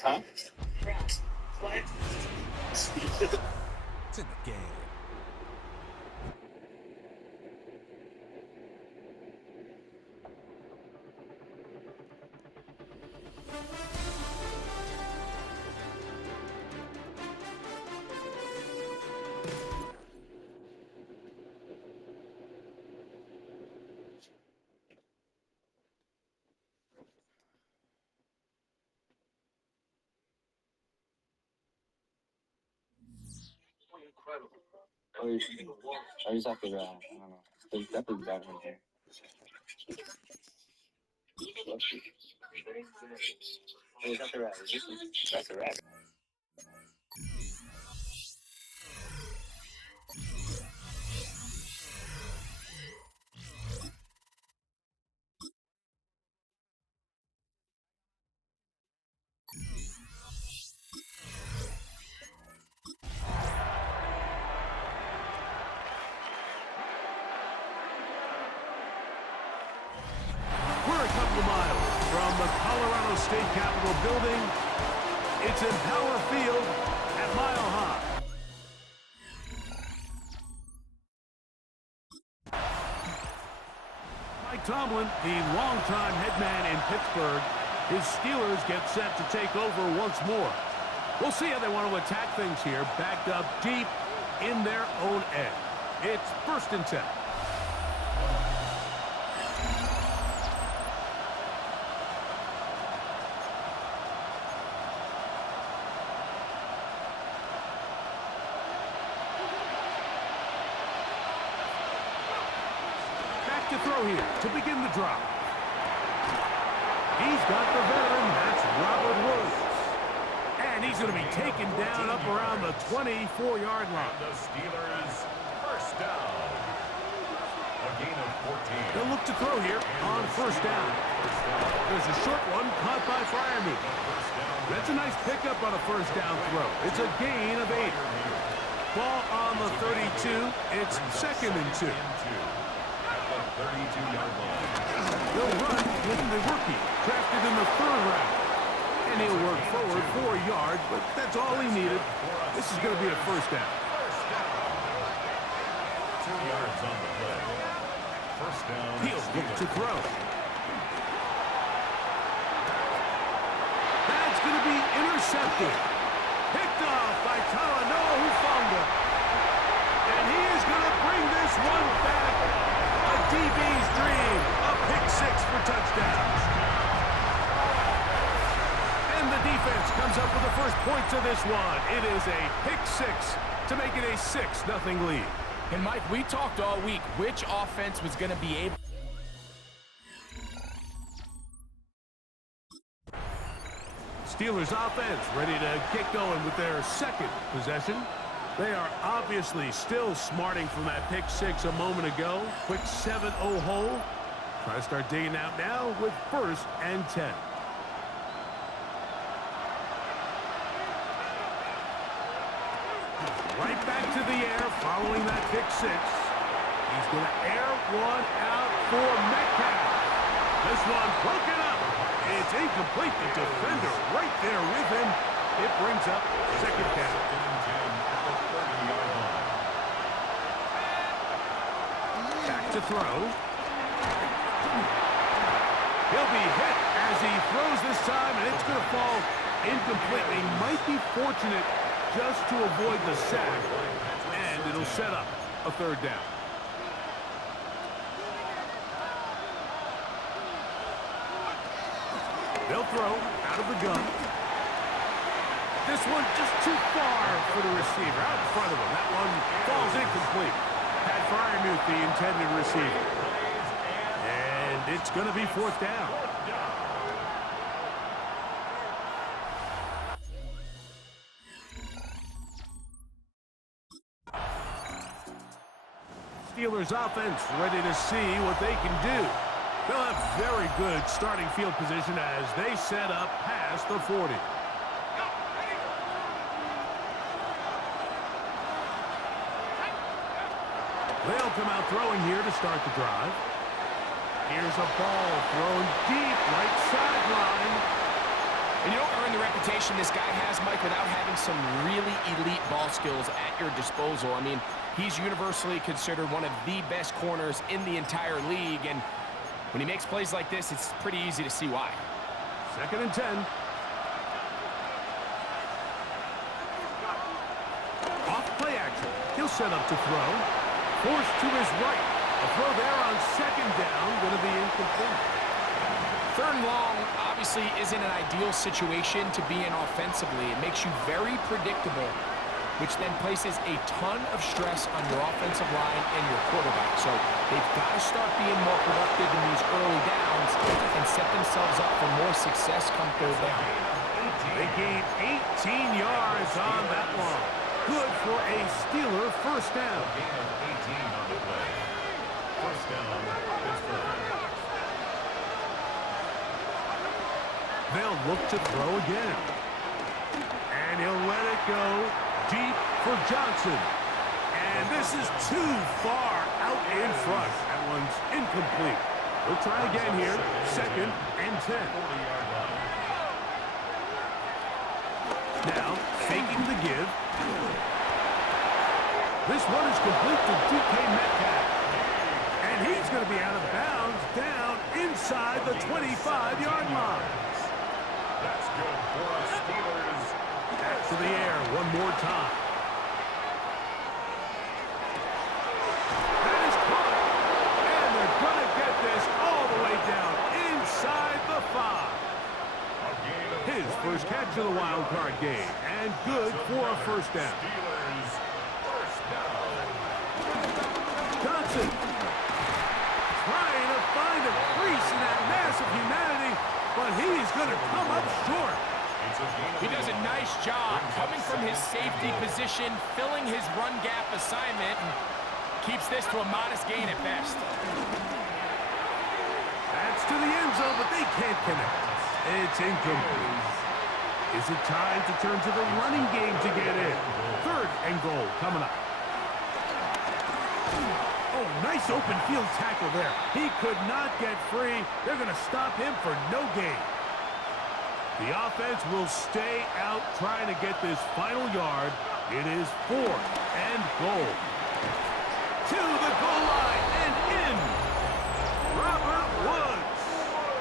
Huh? It's in the game. Or is that the I don't know. There's definitely bad right there. Is that the rat? That's the rat. We're a couple of miles from the Colorado State Capitol building. It's in Power Field at Mile High. Mike Tomlin, the longtime head man in Pittsburgh, his Steelers get set to take over once more. We'll see how they want to attack things here, backed up deep in their own end. It's 1st and 10. To throw here to begin the drive. He's got the veteran, that's Robert Woods. And he's going to be taken down up around the 24-yard line. The Steelers, 1st down. A gain of 14. They'll look to throw here on 1st down. There's a short one caught by Freiermuth. That's a nice pickup on a 1st down throw. It's a gain of 8. Ball on the 32. It's 2nd and 2. 32-yard line. They'll run with the rookie, drafted in the 3rd round. And he'll work forward 4 yards, but that's all he needed. This is going to be a 1st down. 2 yards on the play. 1st down. He'll look to throw. That's going to be intercepted. Picked off by Talanoa Hufanga. And he is going to bring this one back. A DB's dream. A pick 6 for touchdowns. And the defense comes up with the first point to this one. It is a pick 6 to make it a 6-0 lead. And Mike, we talked all week which offense was going to be able. Steelers offense ready to get going with their 2nd possession. They are obviously still smarting from that pick 6 a moment ago. Quick 7-0 hole. Try to start digging out now with 1st and 10. Right back to the air following that pick 6. He's going to air one out for Metcalf. This one broken up. It's incomplete. The defender right there with him. It brings up 2nd down. Back to throw. He'll be hit as he throws this time, and it's going to fall incomplete. He might be fortunate just to avoid the sack, and it'll set up a 3rd down. They'll throw out of the gun. This one just too far for the receiver, out in front of him. That one falls incomplete. Pat Freiermuth, the intended receiver. And it's going to be 4th down. Steelers offense ready to see what they can do. They'll have very good starting field position as they set up past the 40. They'll come out throwing here to start the drive. Here's a ball thrown deep, right sideline. And you don't earn the reputation this guy has, Mike, without having some really elite ball skills at your disposal. I mean, he's universally considered one of the best corners in the entire league, and when he makes plays like this, it's pretty easy to see why. 2nd and 10. Off play action. He'll set up to throw. Forced to his right. A throw there on 2nd down, going to be incomplete. 3rd and long obviously isn't an ideal situation to be in offensively. It makes you very predictable, which then places a ton of stress on your offensive line and your quarterback. So they've got to start being more productive in these early downs and set themselves up for more success come 3rd down. They gain 18 yards on that one. Good for a Steeler 1st down. Gain of 18 on the play. 1st down, Pittsburgh. They'll look to throw again. And he'll let it go deep for Johnson. And this is too far out in front. That one's incomplete. We'll try again here. 2nd and 10. 40-yard line. Now, faking the give. This one is complete to DK Metcalf. And he's going to be out of bounds down inside the 25-yard line. That's good for the Steelers. Back to the air one more time. That is caught. And they're going to get this all the way down inside the 5. His first catch of the wild card game. And good for a 1st down. Steelers, 1st down. Johnson trying to find a crease in that mass of humanity, but he's going to come up short. He does a nice job coming from his safety position, filling his run gap assignment, and keeps this to a modest gain at best. That's to the end zone, but they can't connect. It's incomplete. Is it time to turn to the running game to get in? 3rd and goal coming up. Oh, nice open field tackle there. He could not get free. They're going to stop him for no gain. The offense will stay out trying to get this final yard. It is 4th and goal. To the goal line and in. Robert Woods.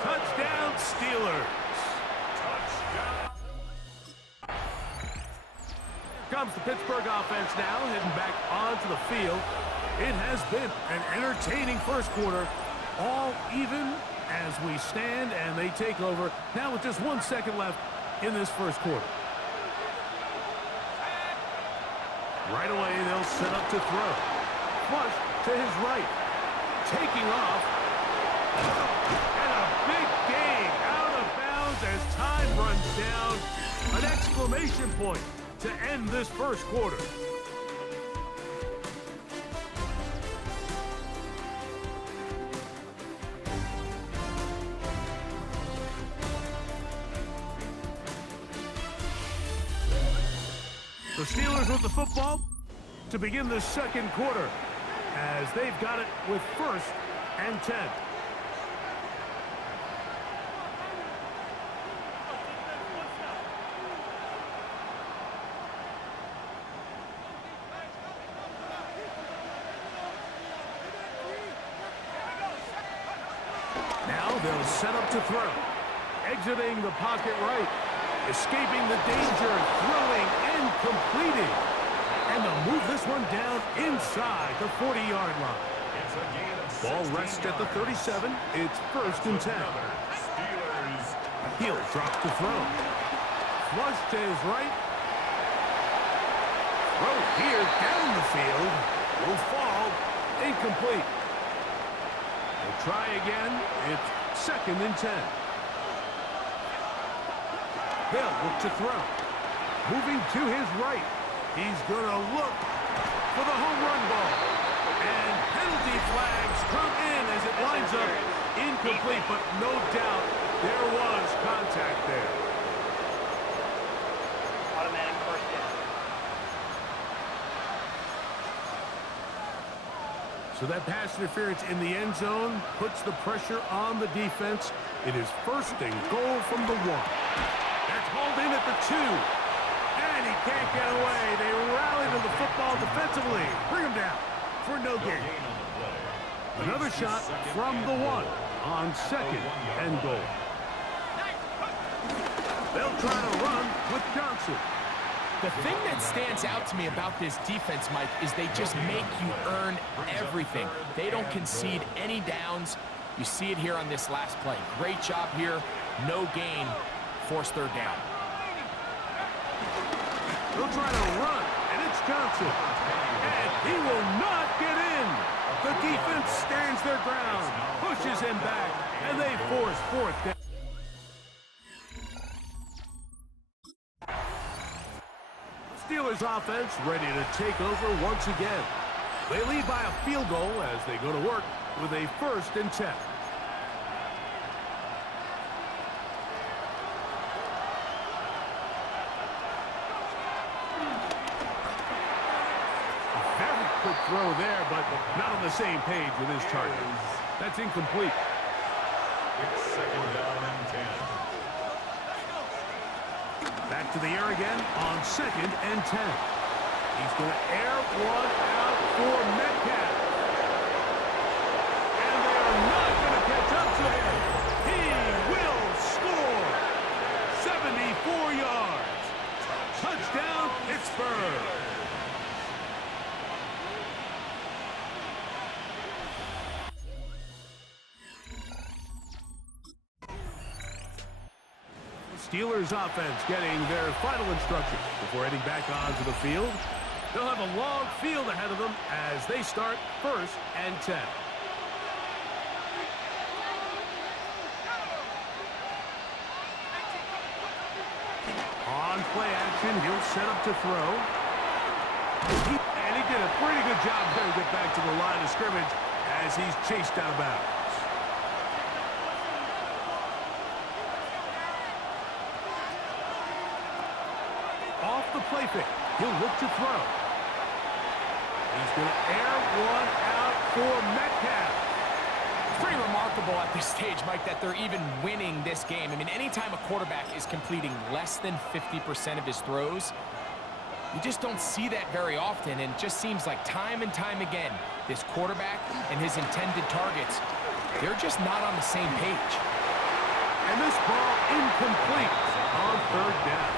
Touchdown, Steelers. Touchdown. Here comes the Pittsburgh offense now, heading back onto the field. It has been an entertaining 1st quarter, all even as we stand and they take over now with just 1 second left in this 1st quarter. Right away, they'll set up to throw. Flush to his right. Taking off. And a big gain out of bounds as time runs down. An exclamation point to end this 1st quarter. The Steelers with the football to begin the 2nd quarter as they've got it with 1st and 10. Now they'll set up to throw. Exiting the pocket right. Escaping the danger, throwing and completing. And they'll move this one down inside the 40-yard line. Ball rests at the 37. It's 1st and 10. He'll drop to throw. Flush to his right. Throw here down the field. Will fall. Incomplete. They'll try again. It's 2nd and 10. They'll look to throw. Moving to his right. He's going to look for the home run ball. And penalty flags come in as it lines up incomplete, but no doubt there was contact there. Automatic 1st down. So that pass interference in the end zone puts the pressure on the defense. It is first and goal from the 1. That's hauled in at the 2. And he can't get away. They rally to the football defensively. Bring him down for no gain. Another shot from the 1 on second and goal. They'll try to run with Johnson. The thing that stands out to me about this defense, Mike, is they just make you earn everything. They don't concede any downs. You see it here on this last play. Great job here. No gain. Forced third down. They'll try to run, and it's Johnson. And he will not get in. The defense stands their ground, pushes him back, and they force fourth down. Steelers offense ready to take over once again. They lead by a field goal as they go to work with a 1st and 10. A very quick throw there, but not on the same page with his target. That's incomplete. It's 2nd down and 10. Back to the air again on 2nd and 10. He's going to air one out for Metcalf. And they are not going to catch up to him. He will score. 74 yards. Touchdown, Pittsburgh. Steelers offense getting their final instructions before heading back onto the field. They'll have a long field ahead of them as they start 1st and 10. On play action, he'll set up to throw. And he did a pretty good job there to get back to the line of scrimmage as he's chased out of bounds. Off the play fake, he'll look to throw. He's going to air one out for Metcalf. It's pretty remarkable at this stage, Mike, that they're even winning this game. I mean, anytime a quarterback is completing less than 50% of his throws, you just don't see that very often, and it just seems like time and time again, this quarterback and his intended targets, they're just not on the same page. And this ball incomplete on 3rd down.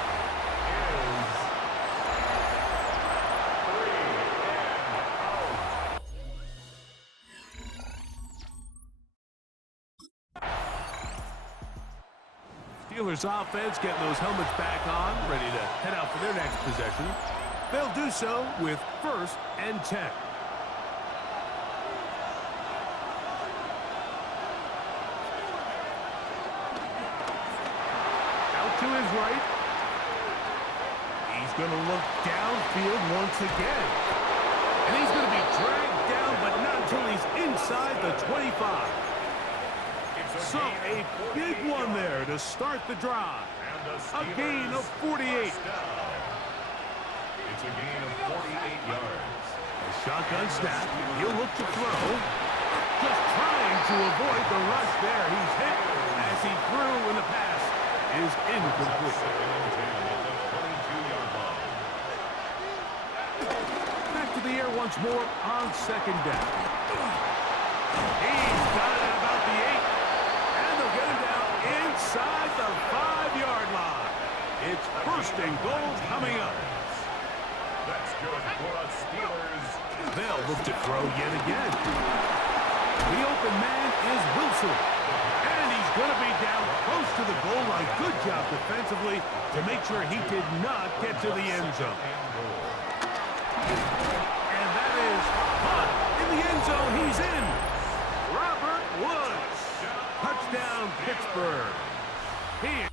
Steelers offense getting those helmets back on, ready to head out for their next possession. They'll do so with 1st and 10. Out to his right. He's going to look downfield once again. And he's going to be dragged down, but not until he's inside the 25. So a big one there to start the drive. A gain of 48. It's a gain of 48 yards. A shotgun snap. He'll look to throw. Just trying to avoid the rush there. He's hit as he threw, and the pass is incomplete. Back to the air once more on 2nd down. He's got it at about the 8. Get him down inside the 5-yard line. It's 1st and goal coming up. That's good for us Steelers. They'll look to throw yet again. The open man is Wilson. And he's going to be down close to the goal line. Good job defensively to make sure he did not get to the end zone. And that is caught in the end zone. He's in. Robert Woods. Touchdown, Pittsburgh. Here.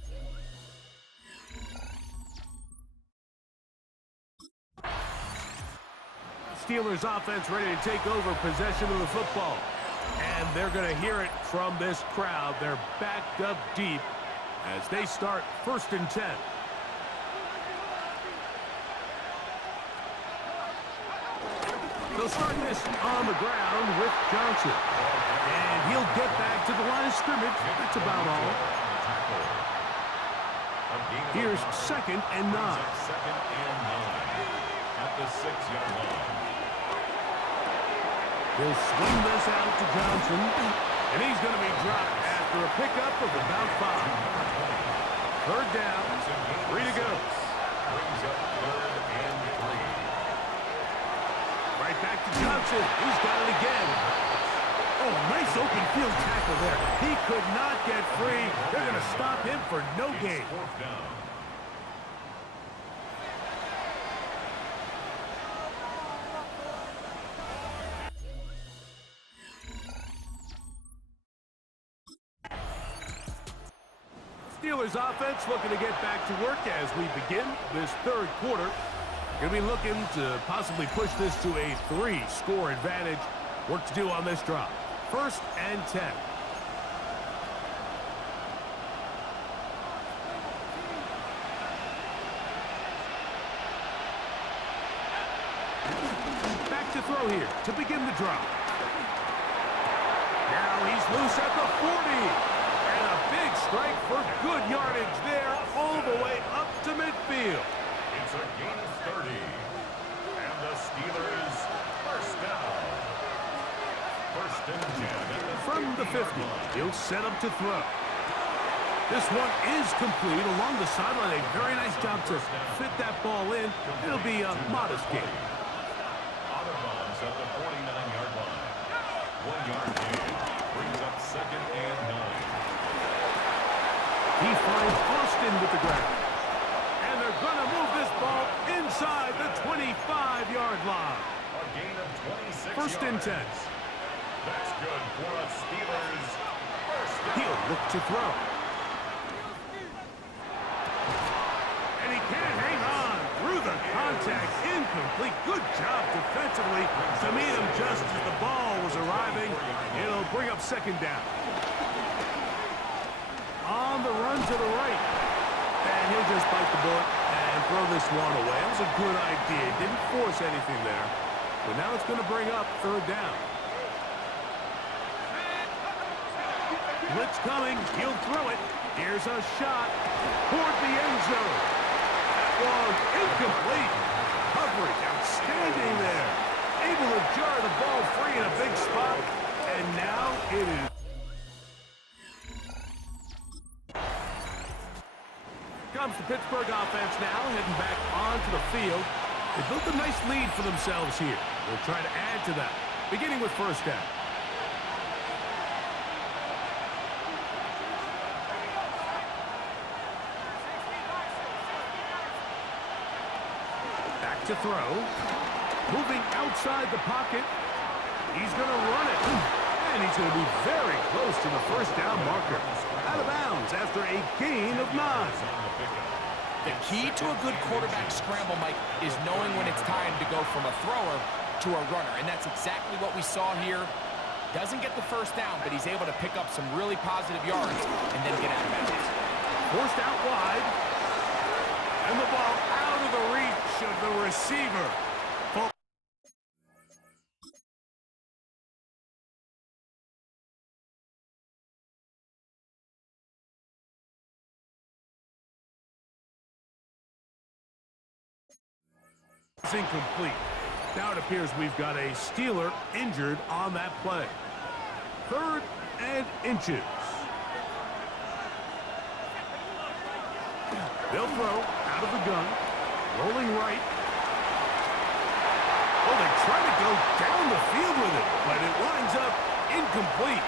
Steelers offense ready to take over possession of the football. And they're going to hear it from this crowd. They're backed up deep as they start 1st and 10. They'll start this on the ground with Johnson. And he'll get back to the line of scrimmage. That's about all. Here's 2nd and 9. Second and 9 at the 6-yard line. He'll swing this out to Johnson. And he's going to be dropped after a pickup of about 5. 3rd down, 3 to go. Brings up 3rd and 3. Right back to Johnson. He's got it again. Oh, nice open field tackle there. He could not get free. They're going to stop him for no gain. 4th down. Steelers offense looking to get back to work as we begin this 3rd quarter. Going to be looking to possibly push this to a 3-score advantage. Work to do on this drive. 1st and 10. Back to throw here to begin the drive. Now he's loose at the 40. And a big strike for good yardage there all the way up to midfield. It's a gain of 30. And the Steelers first down. 1st and 10. From the 50, he'll set up to throw. This one is complete along the sideline. A very nice job to fit that ball in. It'll be a modest gain. Out of bounds at the 49-yard line. 1-yard gain. Brings up 2nd and 9. He finds Austin with the ground. And they're going to move this ball inside the 25-yard line. A gain of 26 1st and 10. That's good for the Steelers. First down. He'll look to throw. And he can't hang on through the contact. Incomplete. Good job defensively to meet him just as the ball was arriving. It'll bring up 2nd down. On the run to the right. And he'll just bite the bullet and throw this one away. That was a good idea. Didn't force anything there. But now it's going to bring up 3rd down. Blitz coming. He'll throw it. Here's a shot toward the end zone. That one incomplete. Coverage outstanding there. Able to jar the ball free in a big spot. And now it is. Comes the Pittsburgh offense now, heading back onto the field. They built a nice lead for themselves here. They'll try to add to that, beginning with 1st down. Back to throw. Moving outside the pocket. He's going to run it. And he's going to be very close to the 1st down marker. Out of bounds after a gain of 9. The key to a good quarterback scramble, Mike, is knowing when it's time to go from a thrower to a runner. And that's exactly what we saw here. Doesn't get the 1st down, but he's able to pick up some really positive yards and then get out of bounds. Forced out wide. And the ball out of the reach of the receiver. It's incomplete. Now it appears we've got a Steeler injured on that play. 3rd and inches. They'll throw out of the gun. Rolling right. Oh, they try to go down the field with it, but it winds up incomplete.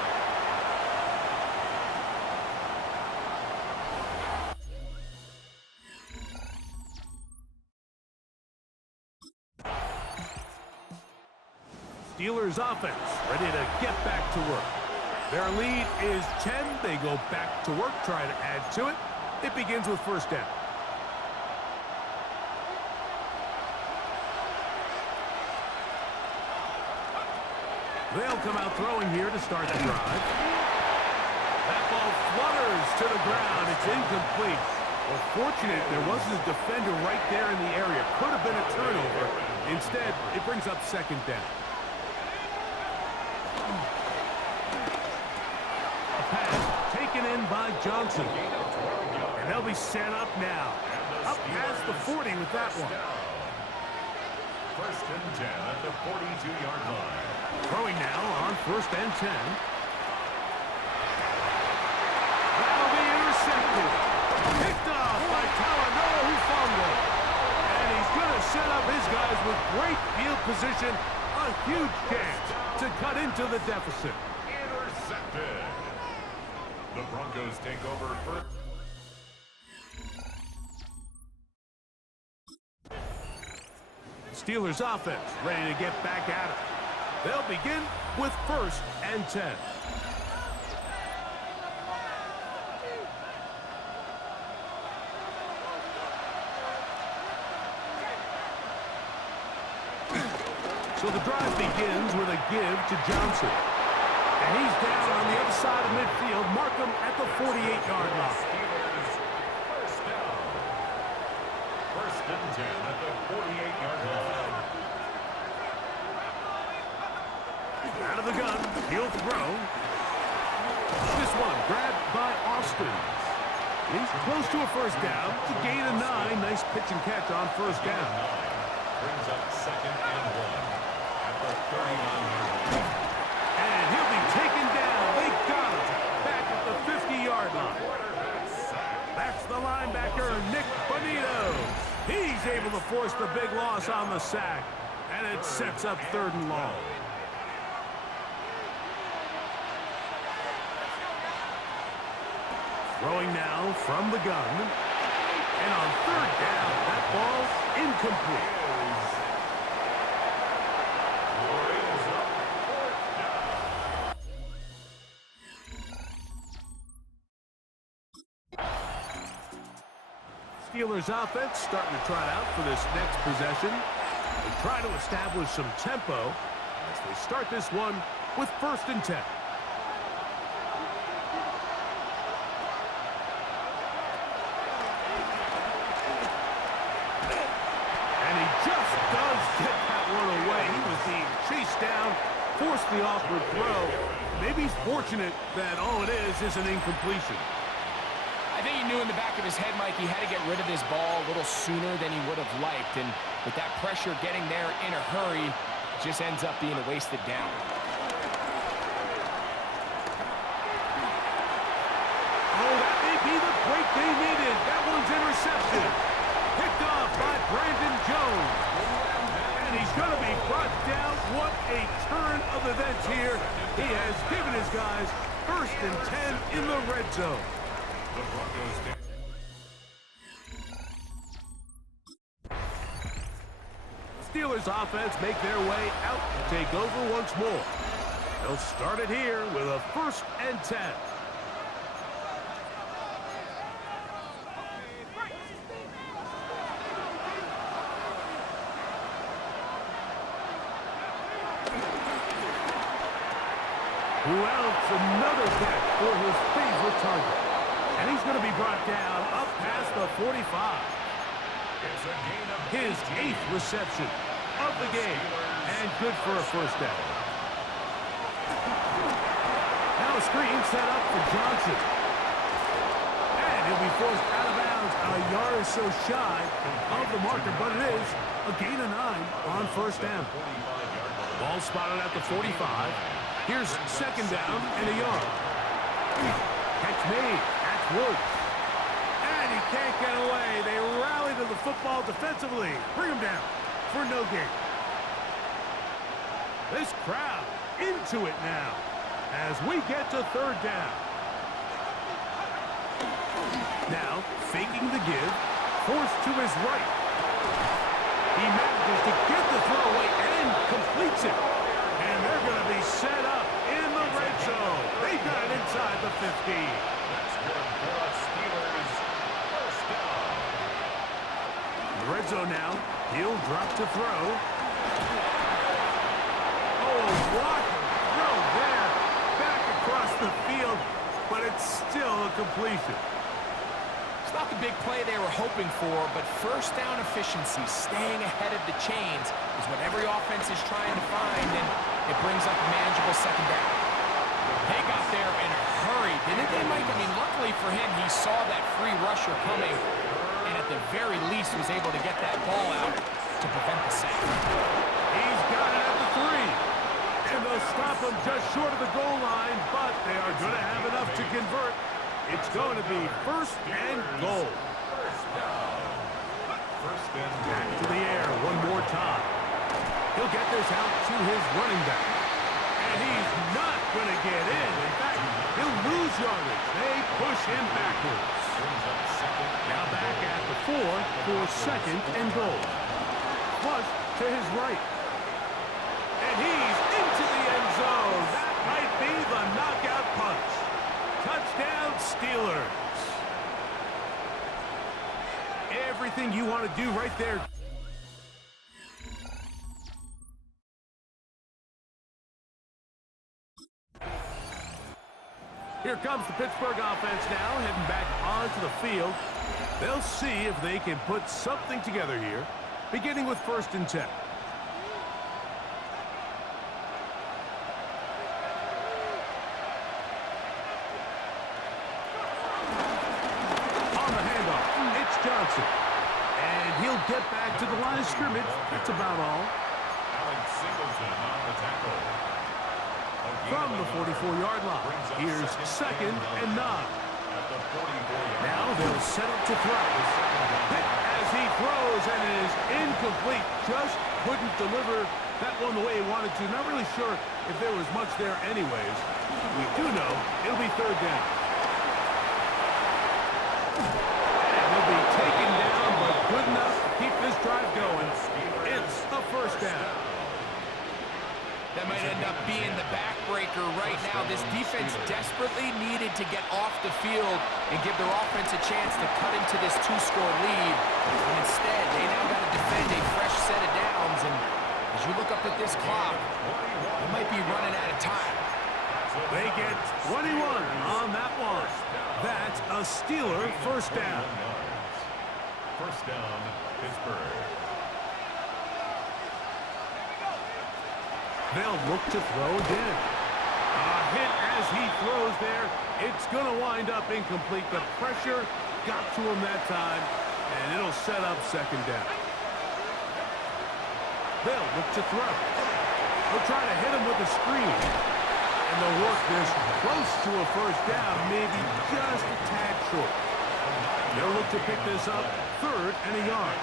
Steelers offense ready to get back to work. Their lead is 10. They go back to work, try to add to it. It begins with 1st down. They'll come out throwing here to start the drive. That ball flutters to the ground. It's incomplete. Well, fortunate there wasn't a defender right there in the area. Could have been a turnover. Instead, it brings up 2nd down. A pass taken in by Johnson. And they'll be set up now. Up past the 40 with that one. First and 10 at the 42-yard line. Throwing now on first and 10. That'll be intercepted. Picked off by Talanoa, who fumbled. And he's going to set up his guys with great field position. A huge chance to cut into the deficit. Intercepted. The Broncos take over first. Steelers offense ready to get back at it. They'll begin with first and 10. So the drive begins with a give to Johnson. And he's down on the other side of midfield. Mark him at the 48-yard line. First down. First and 10 at the 48-yard line. Out of the gun, he'll throw. This one grabbed by Austin. He's close to a first down. To gain a 9. Nice pitch and catch on first down. Brings up second and 1 at the 39-yard line. And he'll be taken down. They got him back at the 50-yard line. That's the linebacker, Nick Bonito. He's able to force the big loss on the sack. And it sets up third and long. Throwing now from the gun. And on third down, that ball incomplete. Steelers offense starting to try out for this next possession. They try to establish some tempo as they start this one with first and 10. And he just does get that one away. He was being chased down, forced the awkward throw. Maybe he's fortunate that all it is an incompletion. I think he knew in the back of his head, Mike, he had to get rid of this ball a little sooner than he would have liked. And with that pressure getting there in a hurry, it just ends up being a wasted down. Oh, that may be the break they needed. That one's intercepted. Picked off by Brandon Jones. And he's going to be brought down. What a turn of events here. He has given his guys first and 10 in the red zone. Steelers offense make their way out to take over once more. They'll start it here with a first and 10. Who else? Another catch for his favorite target. And he's going to be brought down up past the 45. His 8th reception of the game. And good for a first down. Now a screen set up for Johnson. And he'll be forced out of bounds a yard or so shy of the marker. But it is a gain of 9 on first down. Ball spotted at the 45. Here's second down and a yard. Catch made. That's Woods. And he can't get away. They rally to the football defensively. Bring him down for no gain. This crowd into it now as we get to third down. Now, faking the give, forced to his right. He manages to get the throw away and completes it. And they're going to be set up in the red zone. They got it inside the 15. That's good for the Steelers. First down. In the red zone now. He'll drop to throw. Oh, what a throw there. Back across the field, but it's still a completion. It's not the big play they were hoping for, but first down efficiency, staying ahead of the chains, is what every offense is trying to find. And It brings up a manageable second down. They got there in a hurry, didn't they, Mike? I mean, luckily for him, he saw that free rusher coming, and at the very least was able to get that ball out to prevent the sack. He's got it at the 3. And they'll stop him just short of the goal line, but they are going to have enough to convert. It's going to be 1st and goal. Back to the air one more time. He'll get this out to his running back. And he's not going to get in. In fact, he'll lose yardage. They push him backwards. Now back at the 4 for 2nd and goal. Flush to his right. And he's into the end zone. That might be the knockout punch. Touchdown, Steelers. Everything you want to do right there. Here comes the Pittsburgh offense now, heading back onto the field. They'll see if they can put something together here, beginning with 1st and 10. Johnson. And he'll get back to the line of scrimmage. That's about all. From the 44-yard line, here's 2nd and 9. Now they'll set up to throw. Hit as he throws, and it is incomplete. Just couldn't deliver that one the way he wanted to. Not really sure if there was much there anyways. We do know it'll be 3rd down. Taken down, but good enough to keep this drive going. It's a 1st down. That might end up being the backbreaker right now. This defense desperately needed to get off the field and give their offense a chance to cut into this 2-score lead. And instead, they now got to defend a fresh set of downs. And as you look up at this clock, they might be running out of time. They get 21 on that one. That's a Steeler 1st down. 1st down, Pittsburgh. They'll look to throw again. A hit as he throws there. It's going to wind up incomplete. The pressure got to him that time, and it'll set up 2nd down. They'll look to throw. They'll try to hit him with a screen. And they'll work this close to a 1st down, maybe just a tad short. They'll look to pick this up 3rd and a yard.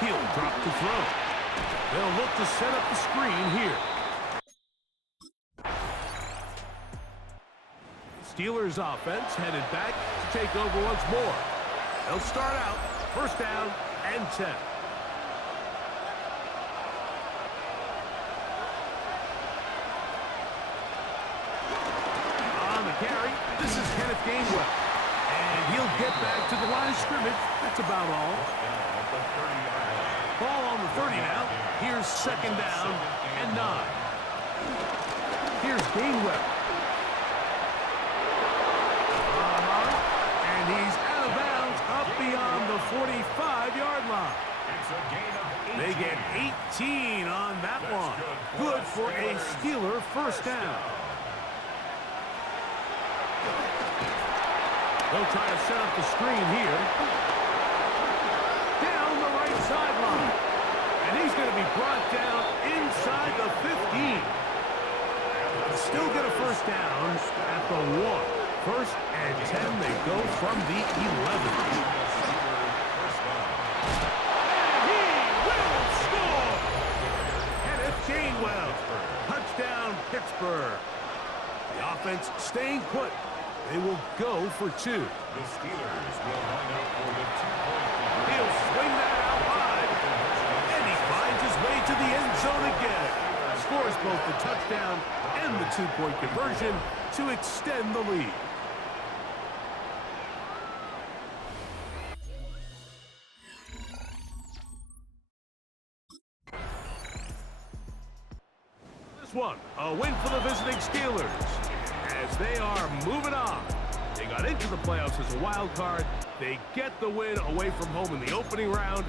He'll drop to throw. They'll look to set up the screen here. Steelers offense headed back to take over once more. They'll start out 1st down and 10. On the carry, this is Kenneth Gainwell. And he'll get back to the line of scrimmage. That's about all. Ball on the 30 now. Here's 2nd down and 9. Here's Gainwell. And he's out of bounds up beyond the 45-yard line. They get 18 on that one. Good for a Steeler 1st down. They'll try to set up the screen here. Down the right sideline. And he's going to be brought down inside the 15. Still get a 1st down at the 1. 1st and 10. They go from the 11. And he will score! Kenneth Gainwell. Touchdown, Pittsburgh. The offense staying put. They will go for 2. The Steelers will line up for the 2-point. He'll swing that out wide. And he finds his way to the end zone again. Scores both the touchdown and the 2-point conversion to extend the lead. This one, a win for the visiting Steelers. As they are moving on. They got into the playoffs as a wild card. They get the win away from home in the opening round.